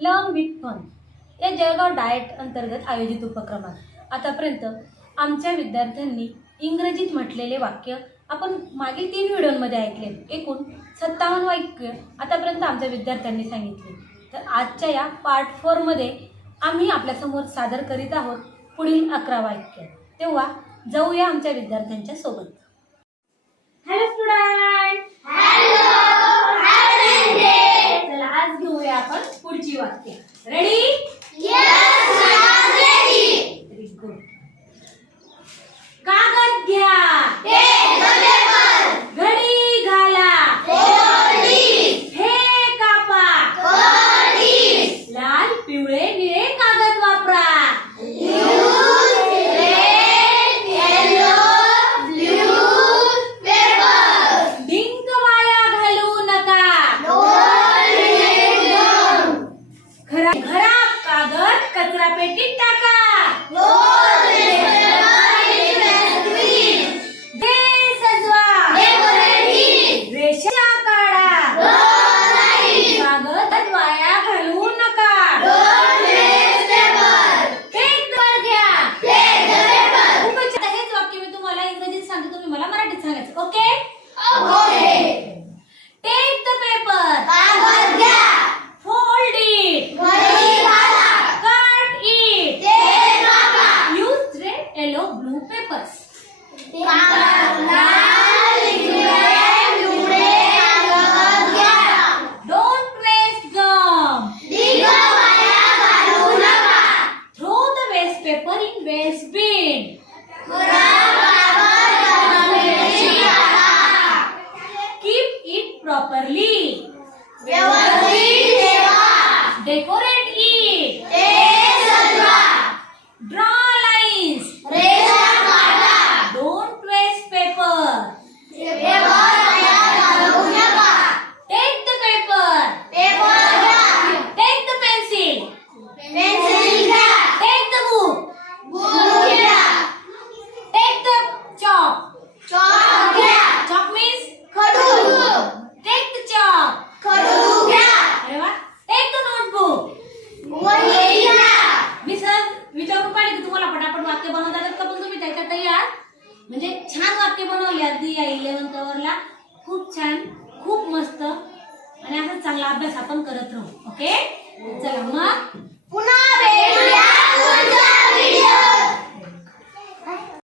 Learn with fun या Jalgaon diet अंतर्गत आयोजित उपक्रमात आतापर्यंत आमच्या विद्यार्थ्यांनी इंग्रजीत म्हटलेले वाक्य आपण मागील 3 व्हिडिओमध्ये ऐकले. एकूण 57 वाक्य आतापर्यंत आमच्या विद्यार्थ्यांनी सांगितले. तर आजच्या या पार्ट 4 मध्ये आम्ही आपल्यासमोर सादर करीत आहोत पुढील 11 वाक्य. तेव्हा जाऊया आमच्या विद्यार्थ्यांच्या सोबत. Hello student, hello, have a nice day. चला आज घेऊया आपण पुढची वाक्य. Ready? Yes, I am ready. Very good. कागद घ्या, टेक द पेपर, घडी घाला, होल्ड इट, हे कापा, कट इट, लाल पिवळे निळे कागद वापरा, use red, yellow, blue paper, डिंक वाया घालू नका, डोंट लेट देम, खराब कागद कचरा पेटीत टाका, डोंट लेट डस्टबिन, दे सजवा, डेकोरेट इट, रेषा काढा, ड्रॉ लाईन, कागद वाया घालू नका, डोंट वेस्ट पेपर, पेपर घ्या. Take the paper. खूप छान. हेच वाक्य मी तुम्हाला इंग्रजीत सांगते, तुम्ही मला मराठीत सांगायचं. Okay? Okay. Take the paper, कागद घ्या, फोल्ड इट, घडी घाला, कट इट, ते कापा, use red yellow blue papers. लाल, हिरवे, पिवळे कागद घ्या, डोंट वेस्ट गम, दिवा वाया घालू नका, throw the waste paper in waste bin, खराब कागद डस्टबिनमध्ये टाका, कीप इट प्रॉपरली, व्यवस्थित ठेवा, डेकोरेट इट, ते सजवा, ड्रॉ लाईन्स, रेषा काढा, डोंट वेस्ट पेपर, पेपर वाया घालू नका, टेक द पेपर, पेपर घ्या, टेक द पेन्सिल, पेन्सिल घ्या, टेक द बुक, बुक घ्या, टेक द chalk. चॉक घ्या, Chalk means खडू, take the chalk. खडू घ्या, अरे वा. Take the notebook. वही घ्या, मी सहज विचारून पाहिजे की तुम्हाला पटापट वाक्य बनवता येतात का, पण तुम्ही त्याच्यातही आहात. म्हणजे छान वाक्य बनवले अगदी या 11th आवरला. खूप छान, खूप मस्त. आणि असं चांगला अभ्यास आपण करत राहू. ओके? चला मग पुन्हा भेटूया.